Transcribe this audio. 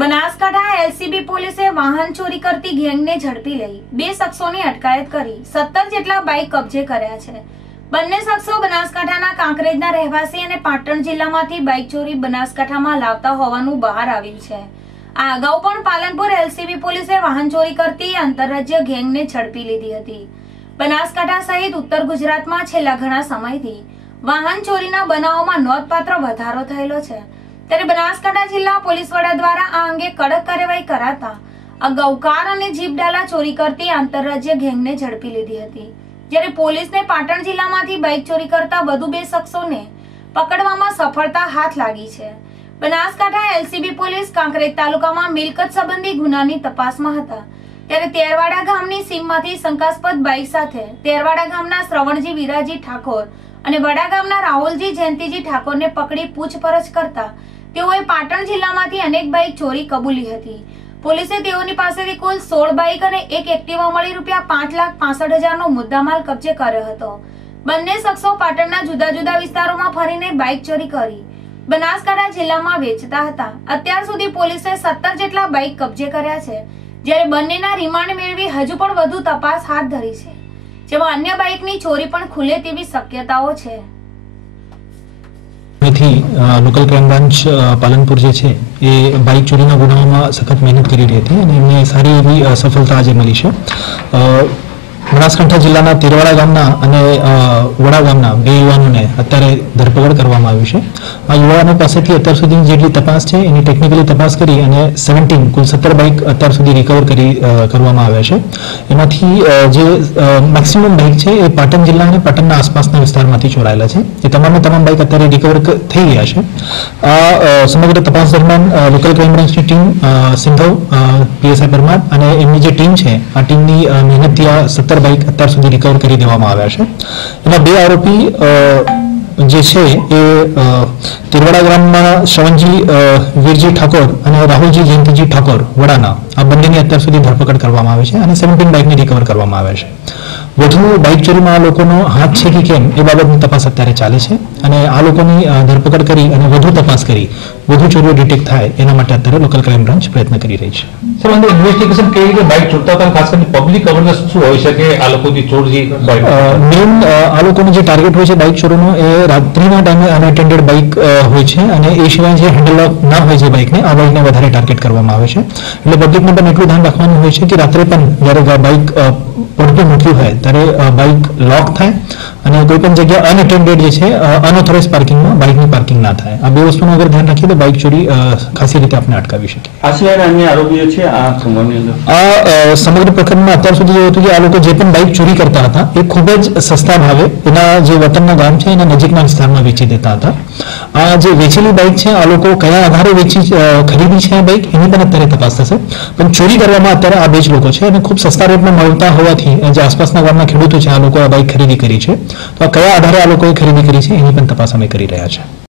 Banaskantha LCB પોલીસે વાહન ચોરી કરતી ગેંગને ઝડપી લઈ 2 શખ્સોની અટકાયત કરી 17 જેટલા બાઇક કબજે કર્યા છે। બંને શખ્સો બનાસકાંઠાના કાંકરેજના રહેવાસી અને પાટણ જિલ્લામાંથી બાઇક ચોરી બનાસકાંઠામાં લાવતા હોવાનું બહાર આવ્યું છે। આ અગાઉ પણ પાલનપુર એલસીબી પોલીસે વાહન ચોરી કરતી આંતરરાજ્ય ગેંગને ઝડપી લીધી હતી। બનાસકાંઠા સહિત ઉત્તર ગુજરાતમાં છેલ્લા ઘણા સમયથી વાહન ચોરીના બનાવોમાં નોંધપાત્ર વધારો થયેલો છે। ત્યારે બનાસકાંઠા જિલ્લા પોલીસ વડા દ્વારા આ અંગે કડક કાર્યવાહી કરાતા અગાઉ કાર અને જીપ ડાલા ચોરી કરતી આંતરરાજ્ય ગેંગને ઝડપી લીધી હતી। જ્યારે પોલીસને પાટણ જિલ્લામાંથી બાઇક ચોરી કરતા વધુ 2 શખ્સોને પકડવામાં સફળતા હાથ લાગી છે। બનાસકાંઠા એલસીબી પોલીસ કાંકરેજ તાલુકામાં મિલકત સંબંધી ગુનાની તપાસમાં હતા ત્યારે તેરવાડા ગામની સીમમાંથી શંકાસ્પદ બાઇક સાથે તેરવાડા ગામના શ્રવણજી વિરાજી ઠાકોર અને વડા ગામના રાહુલજી જયંતિજી ઠાકોરને પકડી પૂછપરછ કરતા તેઓએ પાટણ જિલ્લામાંથી અનેક બાઇક ચોરી કબૂલી હતી। પોલીસે તેઓની પાસેથી કુલ 16 બાઇક અને એક એક્ટિવા મળી ₹5,65,000નો મુદ્દામાલ કબજે કર્યો હતો। બંને શખ્સો પાટણના જુદા જુદા વિસ્તારોમાં ફરીને બાઇક ચોરી કરી બનાસકાંઠા જિલ્લામાં વેચતા હતા। અત્યાર સુધી પોલીસે 17 જેટલા બાઇક કબજે કર્યા છે, જ્યારે બંનેના રિમાન્ડ મેળવી હજુ પણ વધુ તપાસ હાથ ધરી છે, જેમાં અન્ય બાઇકની ચોરી પણ ખુલે તેવી શક્યતાઓ છે। લોકલ ક્રાઇમ બ્રાન્ચ પાલનપુર જે છે એ બાઇક ચોરીના ગુનાઓમાં સખત મહેનત કરી રહી હતી અને એમને સારી એવી સફળતા આજે મળી છે। બનાસકાંઠા જિલ્લાના તેરવાડા ગામના અને વડા ગામના 2 યુવાનોને અત્યારે ધરપકડ કરવામાં આવી છે। આ યુવાનો પાસેથી અત્યાર સુધીની જેટલી તપાસ છે એની ટેકનિકલી તપાસ કરી અને 17 બાઇક અત્યાર સુધી રિકવર કરવામાં આવ્યા છે। એમાંથી જે મેક્સિમમ બાઇક છે એ પાટણ જિલ્લા અને પાટણના આસપાસના વિસ્તારમાંથી ચોરાયેલા છે। એ તમામ બાઇક અત્યારે રિકવર થઈ ગયા છે। આ સમગ્ર તપાસ દરમિયાન લોકલ ક્રાઇમ બ્રાન્ચની ટીમ સિંધવ પીએસઆઈ પરમાર અને એમની જે ટીમ છે આ ટીમની મહેનતથી આ 17 બાઇક અત્યાર સુધી રિકવર કરી દેવામાં આવ્યા છે। એના 2 આરોપી જે છે એ તેરવાડા ગામના શ્રવણજી વીરજી ઠાકોર અને રાહુલજી જયંતિજી ઠાકોર વડાના આ બંનેની અત્યાર સુધી ધરપકડ કરવામાં આવે છે અને 17 બાઇકને રિકવર કરવામાં આવે છે। વધુ બાઇક ચોરીમાં આ લોકોનો હાથ છે કે કેમ એ બાબતની તપાસ અત્યારે ચાલે છે અને આ લોકોની ધરપકડ કરી અને વધુ તપાસ કરી વધુ ચોરીઓ ડિટેક્ટ થાય એના માટે અત્યારે લોકલ ક્રાઇમ બ્રાન્ચ પ્રયત્ન કરી રહી છે। સર, અંદર ઇન્વેસ્ટિગેશન કેવી રીતે બાઇક ચોરતા હતા, ખાસ કરીને પબ્લિક અવેરનેસ શું હોય છે કે આ લોકોની ચોરી મેઇન આ લોકોનો જે ટાર્ગેટ હોય છે બાઇક ચોરીનો એ રાત્રિના ટાઈમે અનઅટેન્ડેડ બાઇક હોય છે અને એ સિવાય જે હેન્ડલ લોક ના હોય છે બાઇકને આ બાઇકને વધારે ટાર્ગેટ કરવામાં આવે છે। એટલે પબ્લિકને પણ એટલું ધ્યાન રાખવાનું હોય છે કે રાત્રે પણ જ્યારે બાઇક પડતું મૂક્યું હોય ત્યારે બાઇક લોક થાય અને કોઈ પણ જગ્યા અનઅટેન્ડેડ જે છે અનઓથોરાઇઝ પાર્કિંગમાં બાઇકની પાર્કિંગ ના થાય। આ 2 વસ્તુનું અગર ધ્યાન રાખીએ તો બાઇક ચોરી ખાસી રીતે આપણે અટકાવી શકીએ। આ સિવાય અન્ય આરોપીઓ છે આ સંબંધની અંદર આ સમગ્ર પ્રકરણમાં અત્યાર સુધી એવું હતું કે આ લોકો જે પણ બાઇક ચોરી કરતા હતા એ ખૂબ જ સસ્તા ભાવે એના જે વતનના ગામ છે એના નજીકના વિસ્તારમાં વેચી દેતા હતા। આ જે વેચેલી બાઇક છે આ લોકો કયા આધારે ખરીદી છે આ બાઇક એની પણ અત્યારે તપાસ થશે, પણ ચોરી કરવામાં અત્યારે આ 2 જ લોકો છે અને ખૂબ સસ્તા રેટમાં મળતા હોવાથી જે આસપાસના ગામના ખેડૂતો છે આ લોકો આ બાઇક ખરીદી કરી છે, તો આ કયા આધારે આ લોકોએ ખરીદી કરી છે એની પણ તપાસ અમે કરી રહ્યા છીએ।